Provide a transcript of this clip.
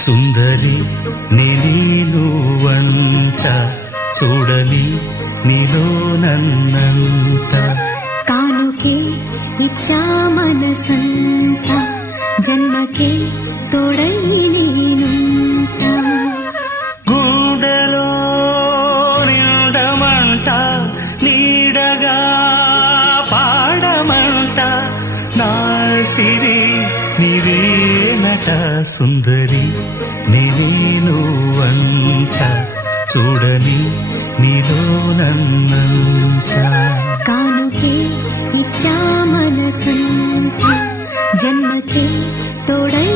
సుందరి నేను వంట చూడని నీలో నన్నంత కానుకే ఇచ్చా మనసంత జన్మకే తోడై నేనుంట గుండెలో నిండమంట నీడగా పాడమంట నా సిరి నీవేనట సుందరి నేను వంట చూడని నీలో నన్నంత కానుకే ఇచ్చా మనసంత జన్మకే తోడై